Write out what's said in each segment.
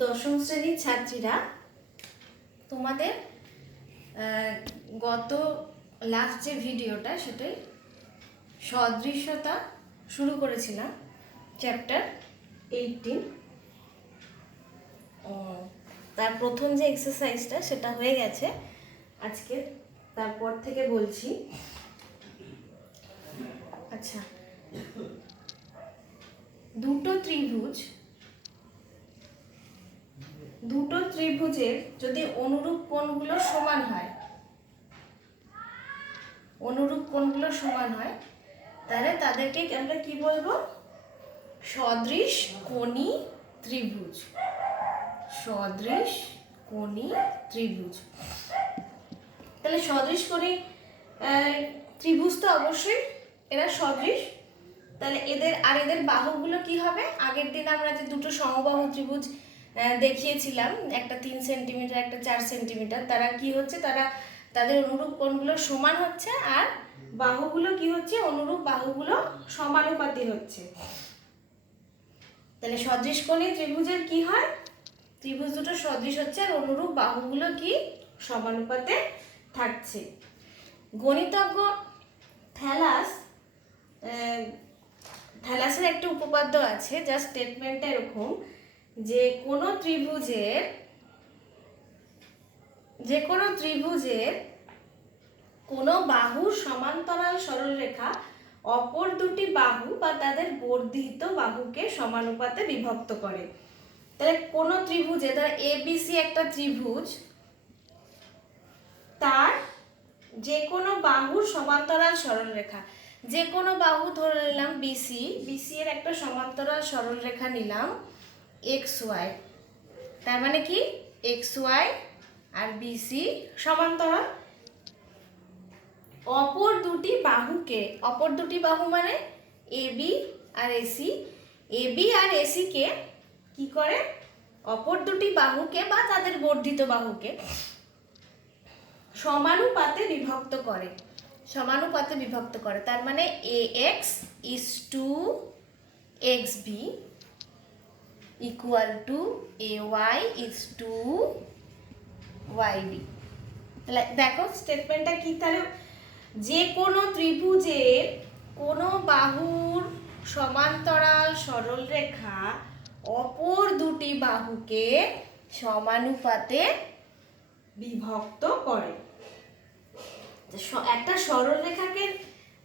দশম শ্রেণীর ছাত্রীরা, তোমাদের গত লাস্ট যে ভিডিওটা সেটাই সদৃশ্যতা শুরু করেছিলাম, চ্যাপ্টার 18। তার প্রথম যে এক্সারসাইজটা সেটা হয়ে গেছে। আজকে তারপর থেকে বলছি। আচ্ছা, দুটো ত্রিভুজের যদি অনুরূপ কোণগুলো সমান হয়, তাহলে তাদেরকে আমরা কি বলবো? সদৃশ কোণী ত্রিভুজ। তাহলে সদৃশ কোণী ত্রিভুজ তো অবশ্যই এরা সদৃশ। তাহলে এদের বাহুগুলো কি হবে? আগের দিন আমরা যে দুটো সমবাহু ত্রিভুজ দেখিয়েছিলাম, একটা 3 সেন্টিমিটার, একটা 4 সেন্টিমিটার, তারা কি হচ্ছে? তাদের অনুরূপ কোণগুলো সমান হচ্ছে, আর বাহুগুলো কি হচ্ছে? অনুরূপ বাহুগুলো সমানুপাতি হচ্ছে। তাহলে সদৃশ কোণী ত্রিভুজের কি হয়? ত্রিভুজ দুটো সদৃশ হচ্ছে আর অনুরূপ বাহুগুলো কি সমানুপাতে থাকছে। গণিতজ্ঞ থ্যালাসের একটা উপপাদ্য আছে, যার স্টেটমেন্টটা এরকম যে কোনো ত্রিভুজের কোনো বাহুর সমান্তরাল সরলরেখা অপর দুটি বাহু বা তাদের বর্ধিত বাহুকে সমানুপাতে বিভক্ত করে। তাহলে কোনো ত্রিভুজে, ধর এবিসি একটা ত্রিভুজ, তার যে কোনো বাহুর সমান্তরাল সরলরেখা, যে কোনো বাহু ধরে নিলাম বিসি এর একটা সমান্তরাল সরলরেখা নিলাম এক্স ওয়াই। তার মানে কি? এক্স ওয়াই আর বিসি সমান্তরাল। অপর দুটি বাহু মানে এবি আর এসি কে কি করে? অপর দুটি বাহুকে বা তাদের বর্ধিত বাহুকে সমানুপাতে বিভক্ত করে। তার মানে ax is to xb equal to ay is to yb। তাহলে দেখো স্টেটমেন্টটা কি? তাহলে যে কোনো ত্রিভুজের কোনো বাহুর সমান্তরাল সরলরেখা অপর দুটি বাহুকে সমানুপাতে বিভক্ত করে। একটা সরলরেখাকে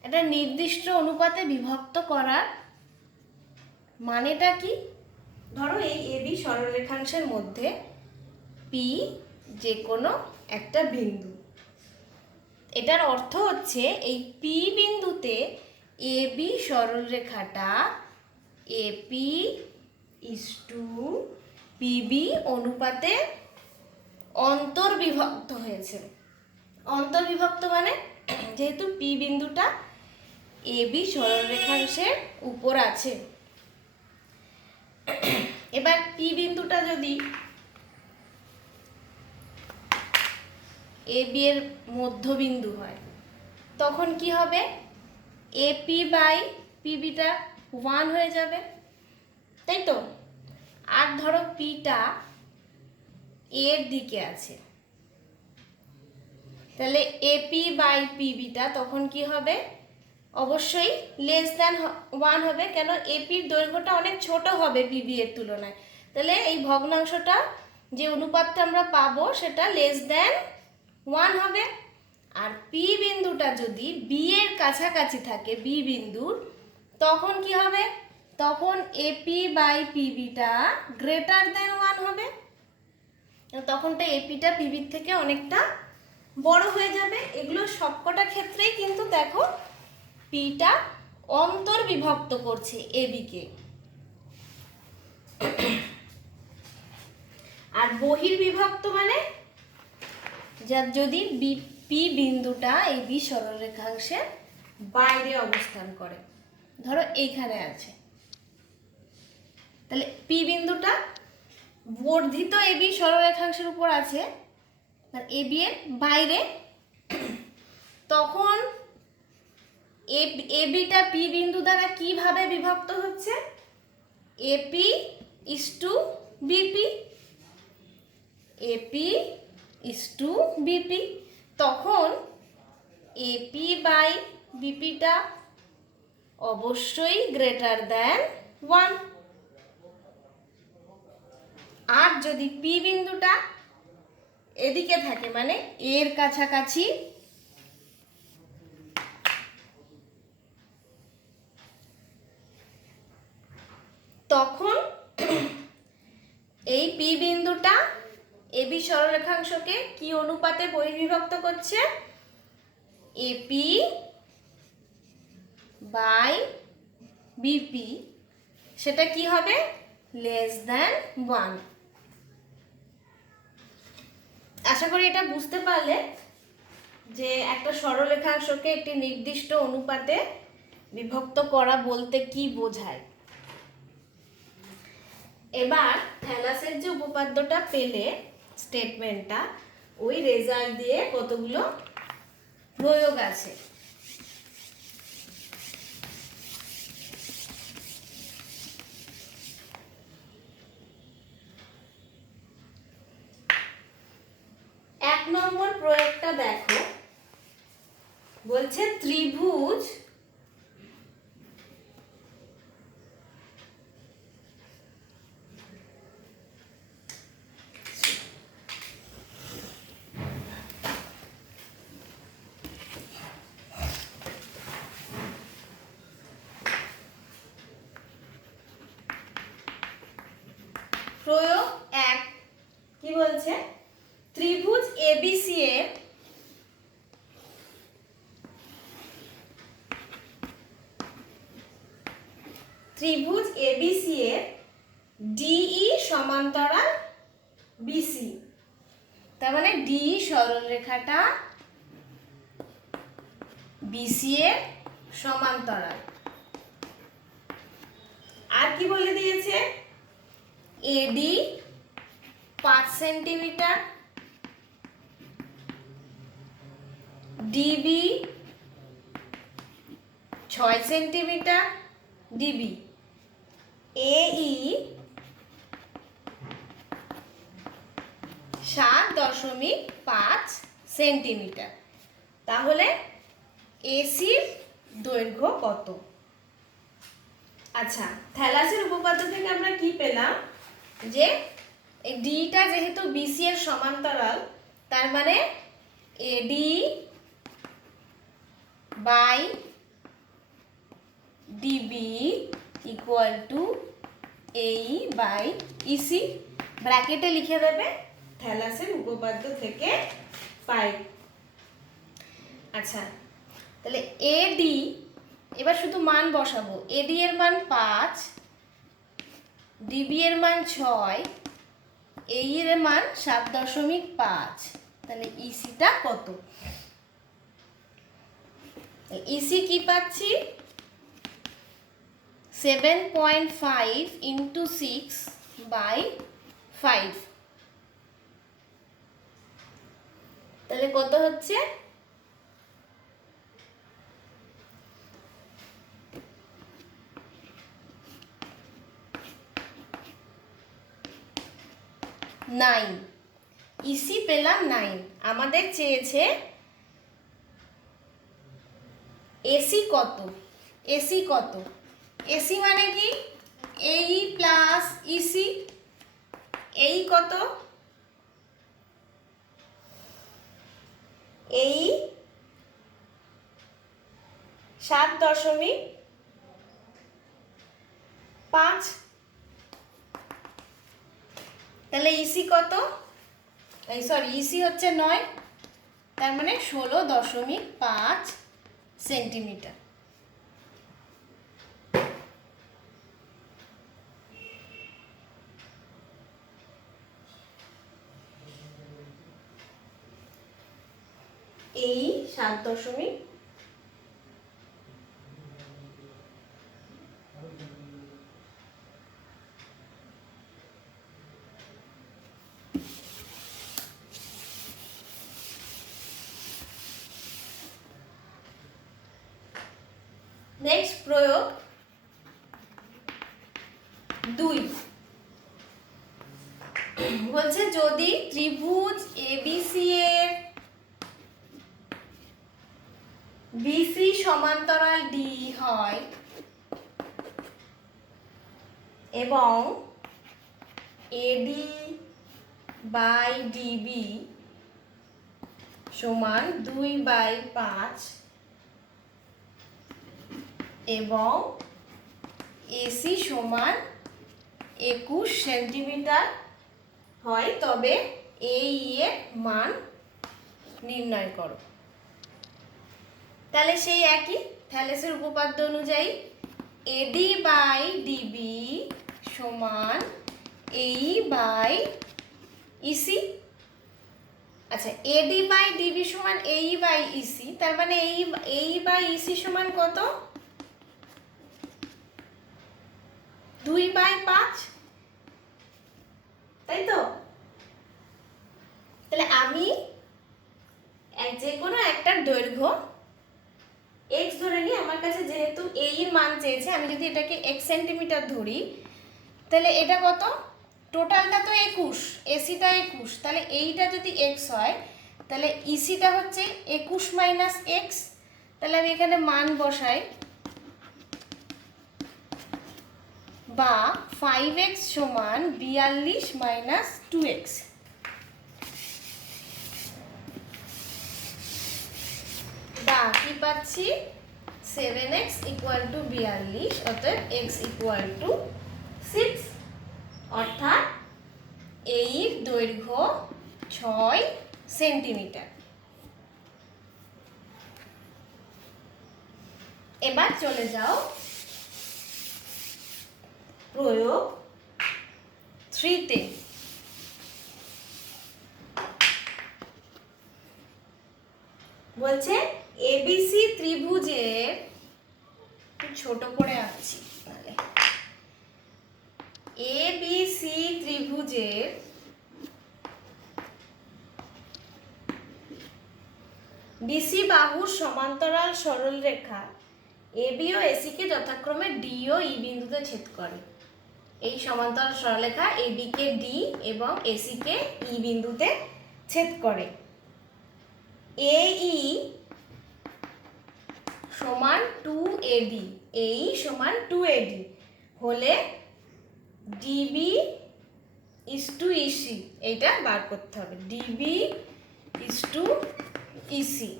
একটা নির্দিষ্ট অনুপাতে বিভক্ত করার মানেটা কি? ধরো এই এবি সরলরেখাংশের মধ্যে পি যে কোনো একটা বিন্দু, এটার অর্থ হচ্ছে এই পি বিন্দুতে এবি সরলরেখাটা এপি ইজ টু পিবি অনুপাতে অন্তর্বিভক্ত হয়েছে। অন্তর্বিভক্ত মানে যেহেতু পি বিন্দুটা এবি সরলরেখাংশের উপর আছে, এবার পি বিন্দুটা যদি এবি এর মধ্যবিন্দু হয়, তখন কি হবে? এপি বাই পিবিটা 1 হয়ে যাবে, তাই তো? আর ধরো পিটা এর দিকে আছে, তাহলে এপি বাই পিবিটা তখন কি হবে? অবশ্যই লেস দ্যান 1 হবে। কেন? এপির দৈর্ঘ্যটা অনেক ছোট হবে পিবি এর তুলনায়। তাহলে এই ভগ্নাংশটা, যে অনুপাতটা আমরা পাবো, সেটা লেস দ্যান 1 হবে। আর পি বিন্দুটা যদি বি এর কাছাকাছি থাকে, বি বিন্দুর, তখন কি হবে? তখন এপি বাই পিবিটা গ্রেটার দ্যান 1 হবে। তখনটা এপিটা পিবির থেকে অনেকটা বড় হয়ে যাবে। এগুলো সবকটা ক্ষেত্রেই কিন্তু দেখো পিটা অন্তর্বিভক্ত করছে এবিকে। আর বহির্বিভক্ত মানে যদি পি বিন্দুটা এই বি সরলরেখাংশের বাইরে অবস্থান করে, ধরো এইখানে আছে, তাহলে পি বিন্দুটা বর্ধিত এবি সরলরেখাংশের উপর আছে, এবি এর বাইরে, তখন এবিটা পি বিন্দু দ্বারা কিভাবে বিভক্ত হচ্ছে? AP is to BP. AP is to BP, তখন এপি বাই বিপিটা অবশ্যই গ্রেটার দ্যান 1। আর যদি পি বিন্দুটা এদিকে থাকে মানে এর কাছাকাছি, তখন এই পি বিন্দুটা এবি সরলরেখাংশকে কি অনুপাতে বহির্বিভক্ত করছে? এপি বাই বিপি, সেটা কি হবে? Less than 1। আশা করি এটা বুঝতে পারলে যে একটা সরলরেখাংশকে একটি নির্দিষ্ট অনুপাতে বিভক্ত করা বলতে কি বোঝায়। এবার থ্যালাসের যে উপপাদ্যটা পেলে, স্টেটমেন্টটা, ওই রেজাল্ট দিয়ে কতগুলো প্রয়োগ আছে। এক নম্বর প্রয়োগটা দেখো, বলছে ত্রিভুজ প্রয়োগ 1 কি বলছে? ত্রিভুজ এবিসি এর ডিই সমান্তরাল বিসি, তার মানে ডি সরলরেখাটা বিসি এর সমান্তরাল। আর কি বলে দিয়েছে? এডি 5 সেন্টিমিটার, ডিবি 6 সেন্টিমিটার, ডিবি এই 7.5 সেন্টিমিটার। তাহলে এসির দৈর্ঘ্য কত? আচ্ছা, থ্যালাসের উপপাদ্য থেকে আমরা কি পেলাম? যে এই ডিটা যেহেতু বিসি এর সমান্তরাল, তার মানে AD by DB equal to AE by EC. ব্র্যাকেটে লিখে দেবে, থ্যালাসের উপপাদ্য থেকে পাই। আচ্ছা, তাহলে এডি, এবার শুধু মান বসাবো। এডি এর মান 5, ডিবি এর মান 6, এই এর মান 7.5। তাহলে ইসিটা কত? ইসি কি পাচ্ছি? 7.5 ইন্টু 6/5। তাহলে কত হচ্ছে? 9। ইসি পেলাম 9। আমাদের চেয়েছে এসি কত? এসি কত? এসি মানে কি? এই প্লাস ইসি। এই কত? এই 7.5। তাহলে ইসি কত? ইসি হচ্ছে 9, তার মানে 16.5 সেন্টিমিটার। এই 7.5 নেক্সট প্রয়োগ 2। বলছে যদি ত্রিভুজ এবিসি এর বিসি সমান্তরাল ডি হয় এবং এডি বাই ডিবি সমান 2/5 এবং এসি সমান 21 সেন্টিমিটার হয়, তবে এই এর মান নির্ণয় করো। তাহলে সেই একই থ্যালেসের উপপাদ্য অনুযায়ী এডি বাই ডিবি সমান এই বাই ইসি। আচ্ছা, এডি বাই ডিবি সমান এই বাই ইসি, তার মানে এই বাই ইসি সমান কত? 2/5, তাই তো? তাহলে আমি যে কোনো একটা দৈর্ঘ্য x ধরে নিই। আমার কাছে যেহেতু এই এর মান চেয়েছে, আমি যদি এটাকে 1 সেন্টিমিটার ধরি, তাহলে এটা কত? টোটালটা তো 21, এসিটা 21, তাহলে এইটা যদি x হয় তাহলে ইসিটা হচ্ছে 21 মাইনাস x। তাহলে আমি এখানে মান বসাই, বা 5x সমান 42 মাইনাস 2x। বা কি পাচ্ছি? 7x ইকুয়াল টু 42, অতএব x ইকুয়াল টু 6, অর্থাৎ এই দৈর্ঘ্য 6 সেন্টিমিটার। এবার চলে যাও প্রয়োগ 3 তে। বলছে এবিসি ত্রিভুজের, ছোট করে আঁকছি, এবিসি ত্রিভুজের বিসি বাহুর সমান্তরাল সরলরেখা এবি ও এসি কে যথাক্রমে ডি ও ই বিন্দুতে ছেদ করে। এই সমান্তরাল সরলরেখা এবি কে ডি এবং এসি কে ই বিন্দুতে ছেদ করে। এই সমান 2AD, এই সমান 2AD হলে ডিবি ইস টু ইসি, এইটা বার করতে হবে। D B is to E C.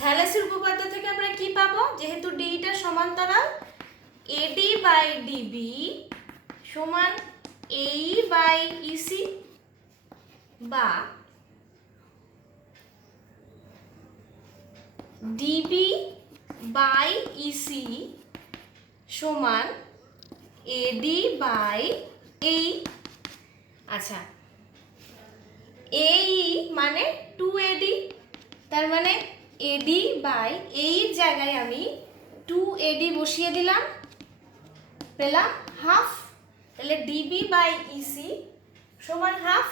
থ্যালেসের উপপাদ্য থেকে আমরা কি পাবো? যেহেতু ডিটা সমান্তরাল, এডি বাই ডিবি সমান এই বাই ইসি, বা ডিবি বাই ইসি সমান এডি বাই এই। আচ্ছা, এই মানে 2AD, তার মানে এডি বাই এই জায়গায় আমি 2AD বসিয়ে দিলাম, পেলাম হাফ। তাহলে ডিবি বাই ইসি সমান হাফ,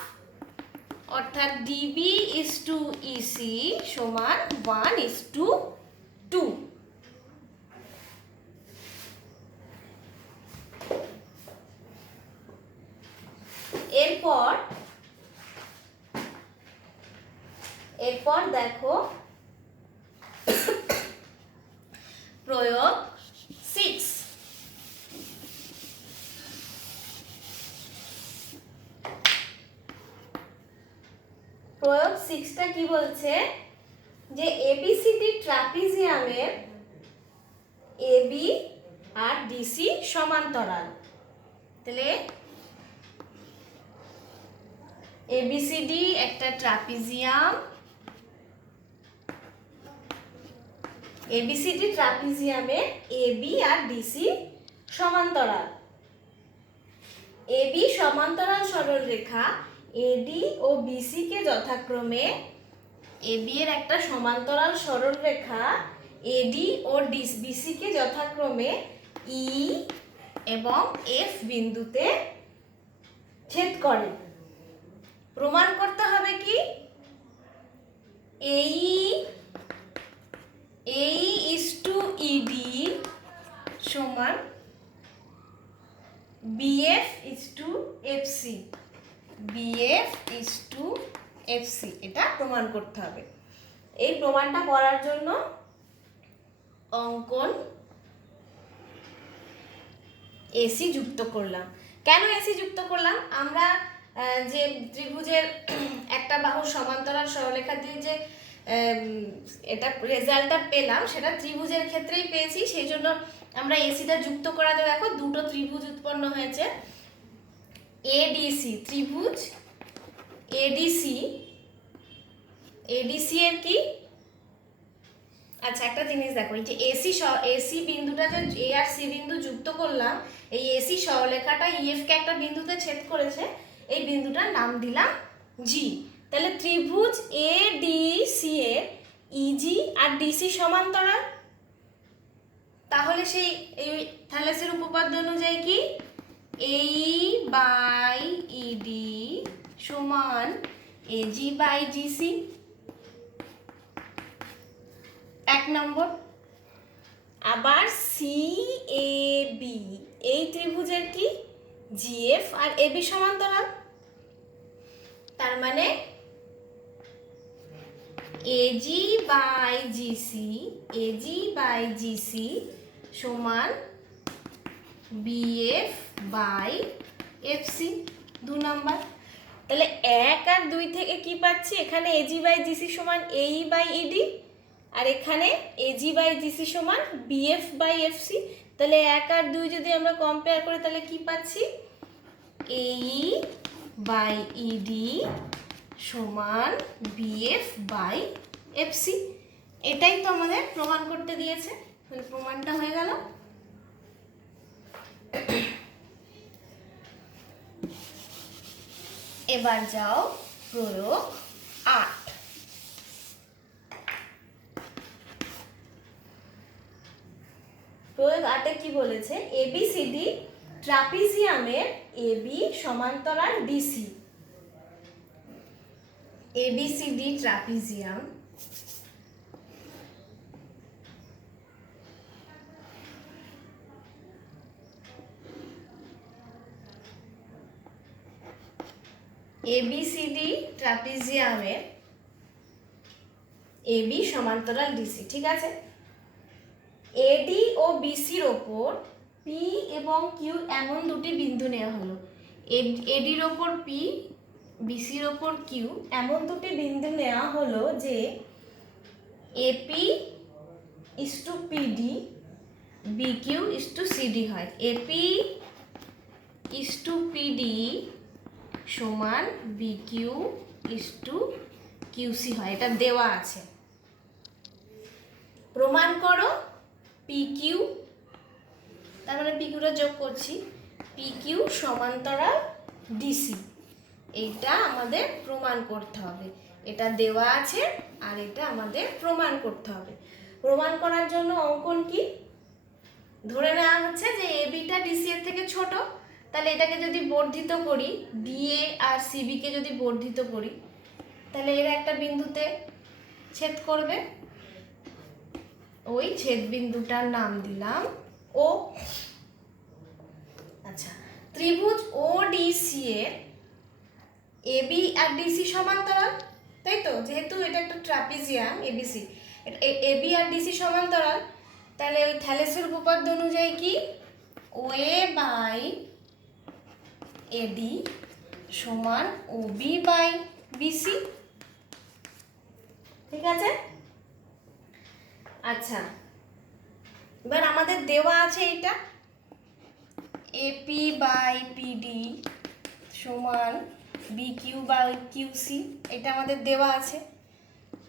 অর্থাৎ ডিবি ইস টু ইসি সমান 1:2। এরপর দেখো প্রয়োগ 6। প্রয়োগ 6টা কি বলছে? যে এবিসিডি ট্রাপিজিয়ামের এবি আর ডিসি সমান্তরাল। তাহলে এবিসিডি একটা ট্রাপিজিয়াম, এবিসিডি ট্রাপিজিয়ামের এবি আর ডিসি সমান্তরাল। এবি সমান্তরাল সরলরেখা এডি ও বিসি কে যথাক্রমে, এবি এর একটা সমান্তরাল সরলরেখা এডি ও বিসি কে যথাক্রমে ই এবং এফ বিন্দুতে ছেদ করে। প্রমাণ করতে হবে কি? এই ইস টু ইডি সমান BF is to FC, BF is to FC, এটা প্রমাণ করতে হবে। এই প্রমাণটা করার জন্য অঙ্কন এসি যুক্ত করলাম। কেন এসি যুক্ত করলাম? আমরা যে ত্রিভুজের একটা বাহুর সমান্তরাল সরলরেখা দিয়ে যে এটা রেজাল্টটা পেলাম সেটা ত্রিভুজের ক্ষেত্রেই পেয়েছি, সেই জন্য আমরা এসিটা যুক্ত করাতে দেখো দুটো ত্রিভুজ উৎপন্ন হয়েছে। এডিসি ত্রিভুজ এডিসি, এডিসি এর কি, আচ্ছা একটা জিনিস দেখো, এই যে এসি বিন্দুটা যে এ আর সি বিন্দু যুক্ত করলাম, এই এসি সরলরেখাটা ইএফ কে একটা বিন্দুতে ছেদ করেছে, এই বিন্দুটার নাম দিলাম জি। তাহলে ত্রিভুজ এডিসি এর ইজি আর ডিসি সমান্তরাল, তাহলে সেই এই থ্যালেসের উপপাদ্য অনুযায়ী কি এই বাই ইডি সমান এজি বাই জিসি, এক নম্বর। আবার সি এ বি এই ত্রিভুজের কি জিএফ আর এবি সমান্তরাল, তার মানে AG by GC, AG by GC সমান বিএফ বাই এফসি, দু নম্বর। তাহলে 1 আর 2 থেকে কি পাচ্ছি, এখানে এজি বাই জিসি সমান এই বাই ইডি, আর এখানে এজি বাই জিসি সমান বিএফ বাই এফসি। তাহলে 1 আর 2 যদি আমরা কম্পেয়ার করি তাহলে কি পাচ্ছি, এই বাই ইডি সমান বিএফ বাই এফসি। এটাই তো আমাদের প্রমাণ করতে দিয়েছে, প্রমাণটা হয়ে গেল। এবার যাও প্রয়োগ 8। প্রয়োগ 8 কি বলেছে, এবিসিডি ট্রাপিজিয়ামের এবি সমান্তরাল ডিসি, এবিসিডি ট্রাপিজিয়াম এবিসিডি ট্রাপিজিয়ামের এবি সমান্তরাল ডিসি, ঠিক আছে। এডি ও বিসির ওপর পি এবং কিউ এমন দুটি বিন্দু নেওয়া হলো, এডির ওপর পি, বিসির ওপর কিউ এমন দুটি বিন্দু নেওয়া হলো যে AP is to PD, bq is to CD হয়। এপি ইস টু পিডি সমান বিকিউ ইস টু কিউসি হয়, এটা দেওয়া আছে। প্রমাণ করো পিকিউ, তার মানে পিকিউটা যোগ করছি, পিকিউ সমান্তরাল ডিসি, এইটা আমাদের প্রমাণ করতে হবে। এটা দেওয়া আছে আর এটা আমাদের প্রমাণ করতে হবে। প্রমাণ করার জন্য অঙ্কন কি, ধরে নেওয়া হচ্ছে যে এবিটা ডিসি এর থেকে ছোট, তাহলে এটাকে যদি বর্ধিত করি, ডিএ আর সিবিকে যদি বর্ধিত করি তাহলে এরা একটা বিন্দুতে ছেদ করবে, ওই ছেদ বিন্দুটার নাম দিলাম ও। আচ্ছা, ত্রিভুজ ও ডিসি এর এবি আর ডিসি সমান্তরাল, তাই তো, যেহেতু এটা একটা ট্রাপিজিয়াম এবিসি, এবি আর ডিসি সমান্তরাল, তাহলে ওই থ্যালেসের উপপাদ্য অনুযায়ী কি ওএ বাই এডি সমান ওবি বাই বিসি, ঠিক আছে। আচ্ছা, এবার আমাদের দেওয়া আছে এটা এপি বাই পিডি সমান বিকিউ বাই কিউসি, এটা আমাদের দেওয়া আছে।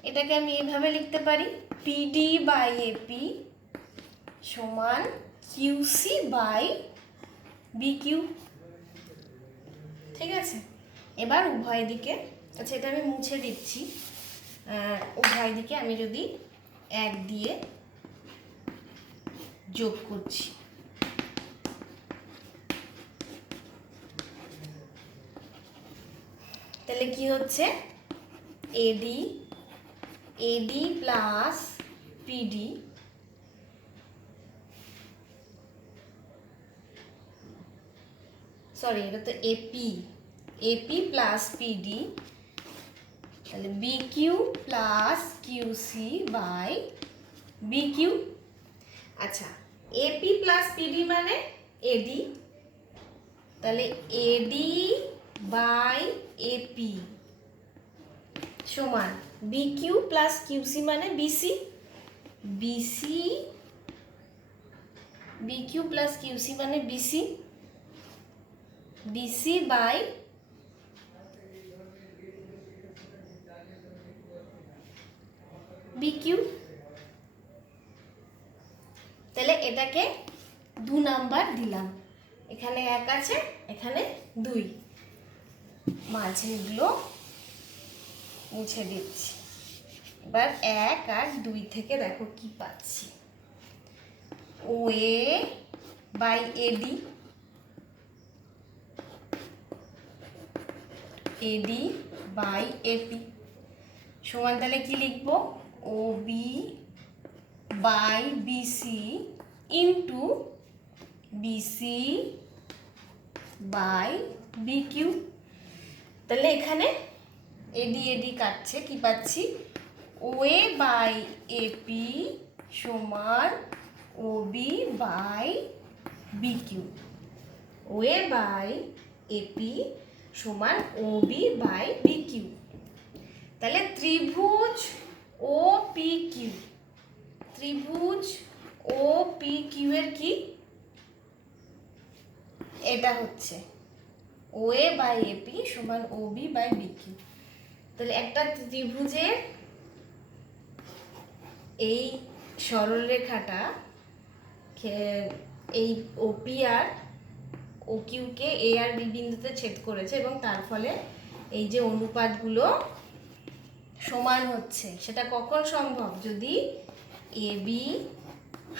এটাকে আমি এভাবে লিখতে পারি, পিডি বাই এপি সমান কিউসি বাই বিকিউ, ঠিক আছে। এবার উভয় দিকে, আচ্ছা এটা আমি মুছে দিচ্ছি, উভয় দিকে আমি যদি 1 দিয়ে যোগ করছি, তাহলে কি হচ্ছে, AD AD plus PD sorry এটা তো এপি, এপি প্লাস পিডি, তাহলে BQ plus QC by BQ. আচ্ছা, এপি প্লাস পিডি মানে এডি, তাহলে এডি বাই এপি সমান বিকিউ প্লাস কিউসি মানে BC, BC, BQ plus QC মানে বিসি, বিসি বাই বিকিউ। তাহলে এটাকে 2 নাম্বার দিলাম, এখানে 1 আছে, এখানে 2, মাঝেগুলো মুছে দিচ্ছি। এবার 1 আর 2 থেকে দেখো কি পাচ্ছি, O A by A D, A D by AP সমান, তাহলে কি লিখবো, O B by B C into B C by bq. তাহলে এখানে এডি এডি কাটছে, কি পাচ্ছি, ও এ বাই এপি সমান O B by B Q, O A by AP সমান ও বি বাই বিকিউ। তাহলে ত্রিভুজ ও পি কিউ, ত্রিভুজ ও পি কিউ এর কি, এটা হচ্ছে ও এ বাই এপি সমান ও বি বাই বিকিউ। তাহলে একটা ত্রিভুজের এই সরলরেখাটা এই ওপি আর ও কিউকে এ আর বি বিন্দুতে ছেদ করেছে এবং তার ফলে এই যে অনুপাতগুলো সমান হচ্ছে, সেটা কখন সম্ভব, যদি এ বি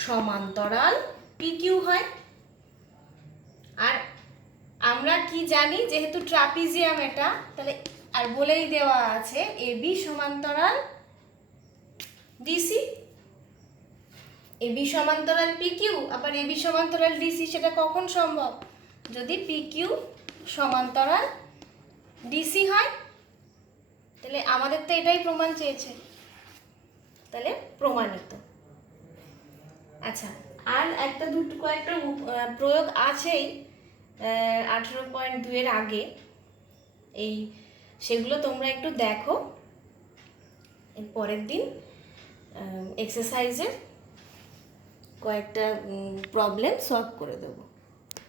সমান্তরাল পি কিউ হয়। আর আমরা কি জানি, যেহেতু ট্রাপিজিয়াম এটা, তাহলে আর বলেই দেওয়া আছে এ বি সমান্তরাল ডিসি, এ বি সমান্তরাল পি কিউ, আবার এ বি সমান্তরাল ডিসি, সেটা কখন সম্ভব, যদি পি কিউ সমান্তরাল ডিসি হয়। তাহলে আমাদের তো এটাই প্রমাণ চেয়েছে, তাহলে প্রমাণিত। আচ্ছা, আর একটা দুটো কয়েকটা প্রয়োগ আছেই 18.2 এর আগে, এই সেগুলো তোমরা একটু দেখো, এর পরের দিন এক্সারসাইজের কয়েকটা প্রবলেম সলভ করে দেবো।